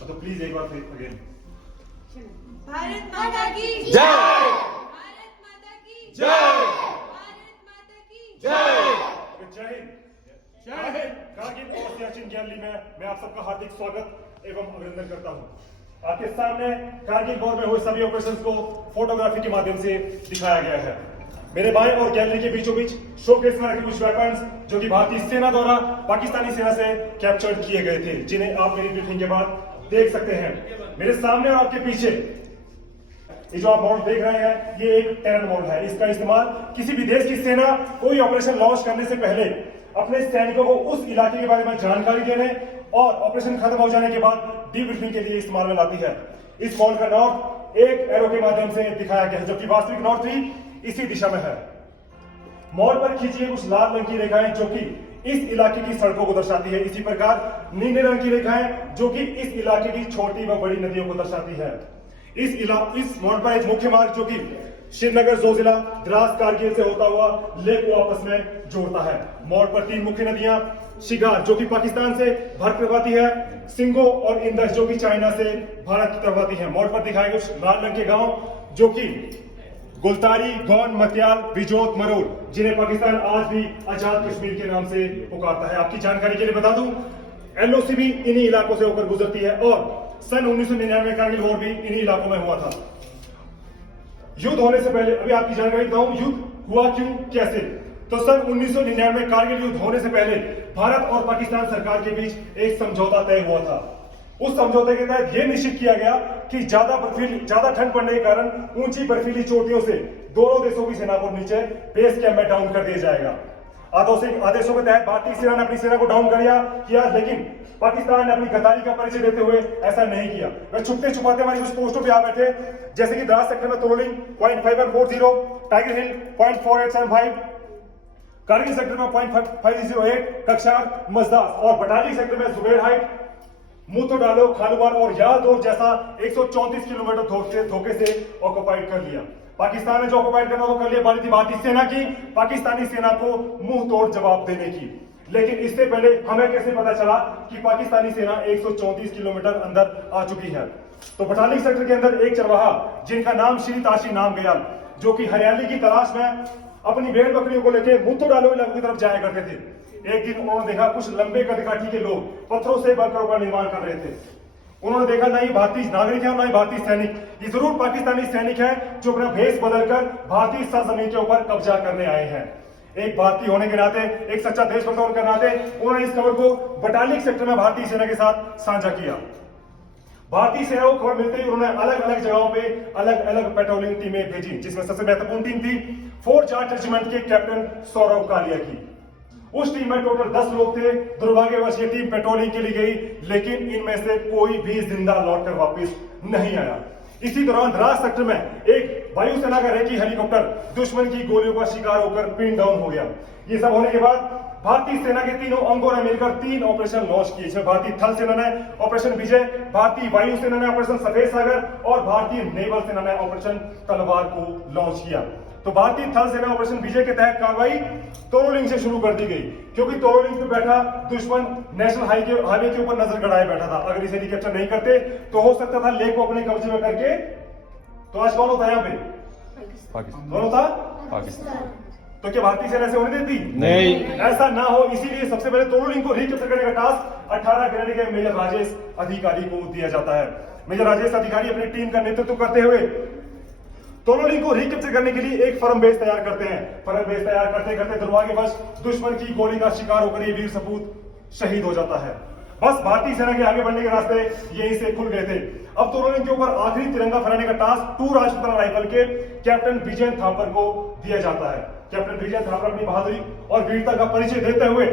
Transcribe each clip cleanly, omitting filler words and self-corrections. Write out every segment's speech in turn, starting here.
तो प्लीज एक बार फिर अगेन। भारत माता की जय। भारत माता की जय। भारत माता की जय। जय हिंद। जय हिंद। कारगिल और सियाचिन गैलरी में मैं आप सबका हार्दिक स्वागत एवं अभिनंदन करता हूं। आपके सामने कारगिल वॉर में हुए सभी ऑपरेशंस को फोटोग्राफी के माध्यम से दिखाया गया है। मेरे बाएं और गैलरी के बीचों बीच शोकेस में रखे कुछ वेपन्स जो कि भारतीय सेना द्वारा पाकिस्तानी सेना से कैप्चर्ड किए गए थे, जिन्हें आप मेरी ब्रीफिंग के बाद देख सकते हैं। मेरे सामने और आपके पीछे ये जो आप मॉडल देख रहे हैं, ये एक टेरर मॉडल है। इसका इस्तेमाल किसी भी देश की सेना कोई ऑपरेशन लॉन्च करने से पहले अपने सैनिकों को उस इलाके के बारे में जानकारी देने और ऑपरेशन खत्म हो जाने के बाद डीब्रीफिंग के लिए इस्तेमाल में लाती है। इस मॉडल का नॉर्थ एक एरो के माध्यम से दिखाया गया है, जबकि वास्तविक नॉर्थ भी इसी दिशा में है। मॉडल पर खींची कुछ लाल रंग की रेखाएं जो कि इस इलाके की सड़कों को दर्शाती है। इसी प्रकार नीले रंग की रेखाएं जो कि इस इलाके की छोटी व बड़ी नदियों को दर्शाती है। इस मॉडल पर एक मुख्य मार्ग जो कि श्रीनगर, जोजिला, द्रास, कारगिल से होता हुआ लेह को आपस में जोड़ता है। मॉडल पर तीन मुख्य नदियां शिगार जो कि पाकिस्तान से भारत की तरफ आती है, सिंगो और इंदस जो कि चाइना से भारत की तरफ आती है। मॉडल पर दिखाए गए लाल रंग के गांव जो कि गुलतारी, गौन, मत्याल, बिजोत, मरोल, जिन्हें पाकिस्तान आज भी आजाद कश्मीर के नाम से पुकारता है। आपकी जानकारी के लिए बता दूं, एलओसी भी इन्हीं इलाकों से होकर गुजरती है और सन 1999 कारगिल वॉर भी इन्हीं इलाकों में हुआ था। युद्ध होने से पहले अभी आपकी जानकारी बताऊं, युद्ध हुआ क्यों, कैसे। तो सन 1999 कारगिल युद्ध होने से पहले भारत और पाकिस्तान सरकार के बीच एक समझौता तय हुआ था। उस समझौते के तहत यह निश्चित किया गया कि ज्यादा ठंड पड़ने के कारण ऊंची बर्फीली चोटियों से दोनों देशों की सेना को नीचे बेस कैंप में डाउन कर दिया जाएगा। आदेशों के तहत भारतीय सेना ने अपनी सेना को डाउन किया, लेकिन पाकिस्तान ने अपनी गद्दारी का परिचय देते हुए ऐसा नहीं किया। वह छुपते छुपाते हमारी कुछ पोस्टों पे आ बैठे, जैसे कि द्रास सेक्टर में तोरलिंग 0.5140, टाइगर हिल 0.4875, कारगिल सेक्टर में 0.508, कक्षार, मजदास और बटाली सेक्टर में जुबेर हाइट, मुतो डालो, खालूवार और यादोर जैसा 134 किलोमीटर धोखे से ऑक्युपाइड कर लिया। पाकिस्तान ने जो ऑक्युपाइड करना वो कर लिया, बारी थी भारतीय सेना की पाकिस्तानी सेना को मुंह तोड़ जवाब देने की। लेकिन इससे पहले हमें कैसे पता चला कि पाकिस्तानी सेना 134 किलोमीटर अंदर आ चुकी है। तो बटाली सेक्टर के अंदर एक चरवाहा जिनका नाम श्री ताशी नाम गयाल, जो कि हरियाली की तलाश में अपनी भेड़ बकरियों को लेकर मुतो डालो इलाके की तरफ जाया करते थे। एक दिन उन्होंने देखा कुछ लंबे कदकाठी के लोग पत्थरों से बंकरों का निर्माण कर रहे थे। उन्होंने देखा ना ही भारतीय नागरिक है ना ही भारतीय सैनिक, ये जरूर पाकिस्तानी सैनिक है जो अपना भेष बदलकर भारतीय सरजमीन के ऊपर कब्जा करने आए हैं। एक भारतीय होने के नाते, एक सच्चा देशभक्त होने के नाते उन्होंने इस खबर को बटालिक सेक्टर में भारतीय सेना के साथ साझा किया। भारतीय सेना को खबर मिलते ही उन्होंने अलग अलग जगहों पे अलग अलग पेट्रोलिंग टीमें भेजी, जिसमें सबसे महत्वपूर्ण टीम थी 4 जाट रेजिमेंट के कैप्टन सौरभ कालिया की। उस टीम में टोटल 10 लोग थे। दुर्भाग्यवश ये टीम पेट्रोलिंग के लिए गई, लेकिन इनमें से कोई भी जिंदा लौटकर वापस नहीं आया। इसी दौरान द्रास सेक्टर में एक वायुसेना का रेकी हेलीकॉप्टर दुश्मन की गोलियों का शिकार होकर पिन डाउन हो गया। ये सब होने के बाद भारतीय सेना के तीनों अंगों ने मिलकर 3 ऑपरेशन लॉन्च किए, जिसमें भारतीय थल सेना ने ऑपरेशन विजय, भारतीय वायु सेना ने ऑपरेशन सफेद सागर और भारतीय नेवल सेना ने ऑपरेशन तलवार को लॉन्च किया। तो भारतीय थल सेना ऑपरेशन विजय के तहत कार्रवाई तोरलिंग से शुरू कर दी गई, क्योंकि तोरलिंग पे बैठा दुश्मन नेशनल हाईवे के ऊपर नजर गड़ाए बैठा था। अगर इसे रिकैप्चर नहीं करते तो हो सकता था लेह को अपने कब्जे में करके, तो आज कौन होता है यहाँ पे? पाकिस्तान। कौन होता? पाकिस्तान। तो क्या भारतीय सेना से होने देती? नहीं। ऐसा ना हो, इसीलिए सबसे पहले तोरलिंग को रिकैप्चर करने का टास्क 18 ग्रेनेड के मेजर राजेश अधिकारी को दिया जाता है। मेजर राजेश अधिकारी अपनी टीम का नेतृत्व करते हुए तोरलिंग को रिकैप्चर करने के लिए एक फर्म बेस तैयार करते हैं। फर्म बेस तैयार करते करते दुर्भाग्यवश दुश्मन की गोली का शिकार होकर ये वीर सपूत शहीद हो जाता है। बस भारतीय सेना के आगे बढ़ने के रास्ते यहीं से खुल गए थे। अब तोरलिंग के ऊपर आखिरी तिरंगा फहराने का टास्क 2 राजपुताना राइफल के कैप्टन विजय थापर को दिया जाता है। कैप्टन विजय थापर अपनी बहादुरी और वीरता का परिचय देते हुए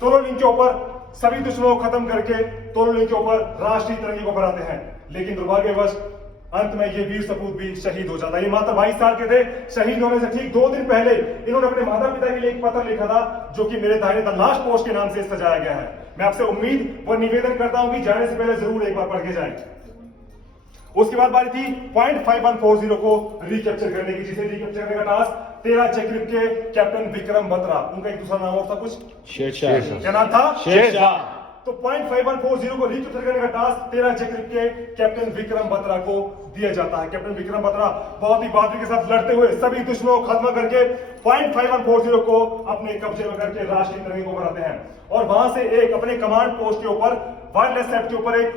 तोरलिंग के ऊपर सभी दुश्मनों को खत्म करके तोरलिंग के ऊपर राष्ट्रीय तिरंगे को फहराते हैं। लेकिन दुर्भाग्यवश अंत में ये वीर सपूत भी शहीद हो जाता है। ये मात्र 22 साल के थे। शहीद होने से ठीक 2 दिन पहले इन्होंने अपने माता पिता के लिए एक पत्र लिखा था, जो कि मेरे दाहिने द लास्ट पोस्ट के नाम से सजाया गया है। मैं आपसे उम्मीद व निवेदन करता हूं कि जाने से पहले जरूर एक बार पढ़ के जाएं। उसके बाद बारी थी 0.5140 को रिकैप्चर करने की, जिसे रिकैप्चर करने का टास्क 13 चक्रिप के कैप्टन विक्रम बत्रा, उनका एक दूसरा नाम और था कुछ, शेरशाह। क्या नाम था? शेरशाह। तो 0.5140 को रिकैप्चर करने का टास्क 13 चक्र के कैप्टन विक्रम बत्रा को दिया जाता है। कैप्टन विक्रम बत्रा बहुत ही बहादुरी के साथ लड़ते हुए सभी दुश्मनों को खत्म करके 0.5140 को अपने कब्जे में करके राष्ट्रीय तिरंगे को बनाते हैं और वहां से एक अपने कमांड पोस्ट के ऊपर वायरलेस सेट के ऊपर एक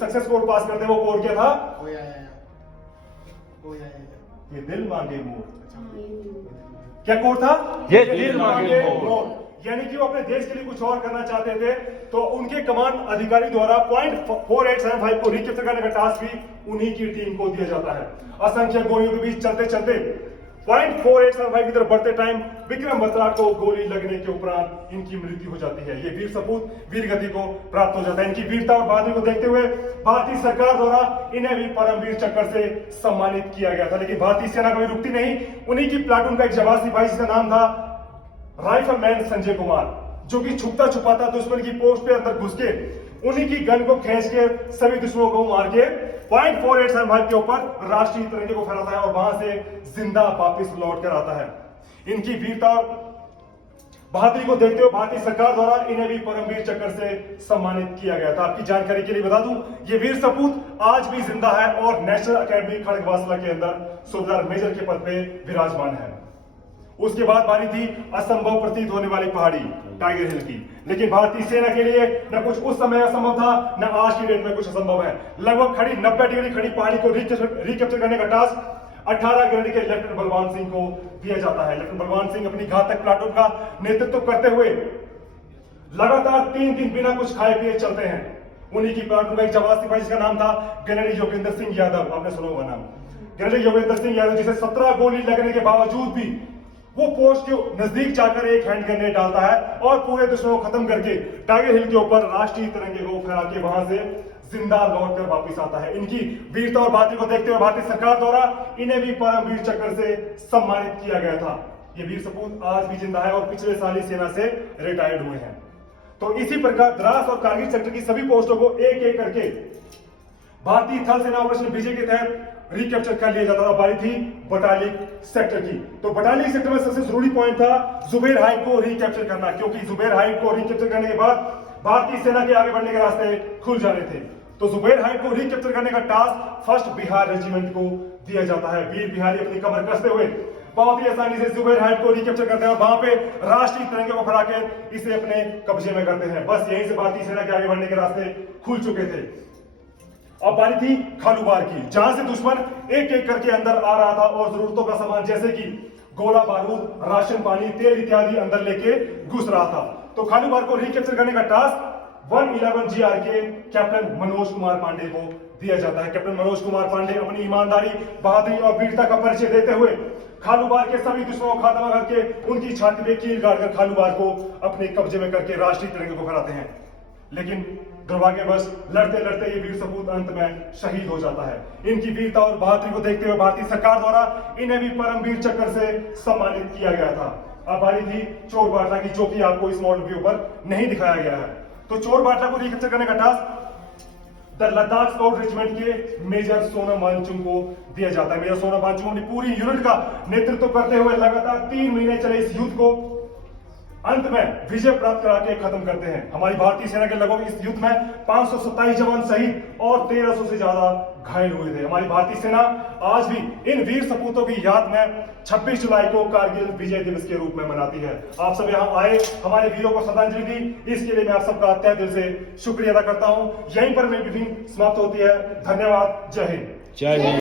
सक्सेस कोड पास करते हैं। वो कोड क्या था? ये दिल मांगे मोर। क्या कोड था? ये दिल मांगे मोर। यानी कि वो अपने देश के लिए कुछ और करना चाहते थे, तो उनके कमांड अधिकारी द्वारा 0.4875 को रिकैप्चर करने का टास्क भी उन्हीं की टीम को दिया जाता है। असंख्य गोलियों के बीच चलते चलते 0.4875 की तरफ बढ़ते टाइम विक्रम बत्रा को गोली लगने के उपरांत इनकी मृत्यु हो जाती है। ये वीर सपूत वीर गति को प्राप्त हो जाता है। इनकी वीरता और बहादुरी को देखते हुए भारतीय सरकार द्वारा इन्हें भी परमवीर चक्र से सम्मानित किया गया था। लेकिन भारतीय सेना कभी रुकती नहीं। उन्हीं की प्लाटून का एक जवान सिपाही जिसका नाम था राइफलमैन संजय कुमार, जो कि छुपता छुपाता दुश्मन की पोस्ट पे अंदर घुस के उन्हीं की गन को खींच के सभी दुश्मनों को मार के 0.4875 के ऊपर राष्ट्रीय तिरंगे को फहराता है और वहां से जिंदा वापस लौट कर आता है। इनकी वीरता और बहादुरी को देखते हुए भारतीय सरकार द्वारा इन्हें भी परमवीर चक्र से सम्मानित किया गया था। आपकी जानकारी के लिए बता दूं, ये वीर सपूत आज भी जिंदा है और नेशनल अकेडमी खड़गवासला के अंदर सूबेदार मेजर के पद पे विराजमान है। उसके बाद बारी थी असंभव प्रतीत होने वाली पहाड़ी टाइगर हिल की। लेकिन भारतीय सेना के लिए न कुछ उस समय असंभव था, न आज की डेट में कुछ असंभव है। लगभग खड़ी 90 डिग्री खड़ी पहाड़ी को रिकैप्चर करने का टास्क 18 ग्रेड के लेफ्टिनेंट बलवान सिंह को दिया जाता है। लेफ्टिनेंट बलवान सिंह अपनी घातक प्लाटून का नेतृत्व करते हुए लगातार 3 दिन बिना कुछ खाए पिए चलते हैं। उन्हीं की प्लाटून में एक जवान सिपाही जिसका नाम था गैलेरी योगेंद्र सिंह यादव, आपने सुना होगा नाम, गैलेरी योगेंद्र सिंह यादव, जिसे 17 गोली लगने के बावजूद भी वो पोस्ट के नजदीक जाकर एक हैंड ग्रेनेड डालता है और पूरे दुश्मनों को खत्म करके टाइगर हिल के ऊपर राष्ट्रीय तिरंगे को फहरा के वहां से जिंदा लौटकर वापस आता है। इनकी वीरता और बहादुरी को देखते हुए भारतीय सरकार द्वारा इन्हें भी परमवीर चक्र से सम्मानित किया गया था। ये वीर सपूत आज भी जिंदा है और पिछले साल ही सेना से रिटायर्ड हुए हैं। तो इसी प्रकार द्रास और कारगिल सेक्टर की सभी पोस्टों को एक एक करके भारतीय थल सेना ऑपरेशन विजय के तहत रिकैप्चर कर लिया जाता था। बारी थी बटालिक सेक्टर की। तो बटालिक सेक्टर में सबसे जरूरी पॉइंट था जुबेर हाइट को रिकैप्चर करना, क्योंकि जुबेर हाइट को रिकैप्चर करने के बाद भारतीय सेना के आगे बढ़ने के रास्ते खुल जाने थे। तो जुबेर हाइट को रिकैप्चर करने का टास्क 1st बिहार रेजिमेंट को दिया जाता है। वीर बिहारी अपनी कमर कसते हुए बहुत ही आसानी से जुबेर हाइट को रिकैप्चर करते हैं और वहां पे राष्ट्रीय तिरंगे को फहरा के इसे अपने कब्जे में करते हैं। बस यहीं से भारतीय सेना के आगे बढ़ने के रास्ते खुल चुके थे। अब बारी थी खालूबार की, जहां से दुश्मन एक एक करके अंदर आ रहा था और जरूरतों का सामान जैसे कि गोला बारूद, राशन पानी, तेल इत्यादि अंदर लेके घुस रहा था। तो खालूबार को रिकैप्चर करने का टास्क 111 GR के कैप्टन मनोज कुमार पांडे को दिया जाता है। कैप्टन मनोज कुमार पांडे अपनी ईमानदारी, बहादुरी और वीरता का परिचय देते हुए खालूबार के सभी दुश्मनों को खात्मा करके उनकी छाती में कील गाड़कर खालूबार को अपने कब्जे में करके राष्ट्रीय तिरंगे को फहराते हैं। लेकिन दुर्भाग्यवश लड़ते लड़ते ये वीर सपूत अंत में शहीद हो जाता है। इनकी वीरता और बहादुरी को देखते हुए भारतीय सरकार द्वारा इन्हें भी परमवीर चक्र से सम्मानित किया गया था। अब बारी थी चोर बाटला की, जो कि आपको इस मॉडल व्यू पर नहीं दिखाया गया है। तो चोर बाटला को रिकैप्चर करने का task the Ladakh scout regiment के मेजर सोनम वांगचुक को दिया जाता है। मेजर सोनम वांगचुक अपनी पूरी यूनिट का नेतृत्व करते हुए लगातार 3 महीने चले इस युद्ध को अंत में विजय प्राप्त करा के खत्म करते हैं। हमारी भारतीय सेना के लगभग इस युद्ध में 527 जवान शहीद और 1300 से ज्यादा घायल हुए थे। हमारी भारतीय सेना आज भी इन वीर सपूतों की याद में 26 जुलाई को कारगिल विजय दिवस के रूप में मनाती है। आप सब यहाँ आए, हमारे वीरों को श्रद्धांजलि दी, इसके लिए मैं आप सबका तहे दिल से शुक्रिया अदा करता हूँ। यहीं पर मेरी ब्रीफिंग समाप्त होती है। धन्यवाद। जय हिंद। जय हिंद।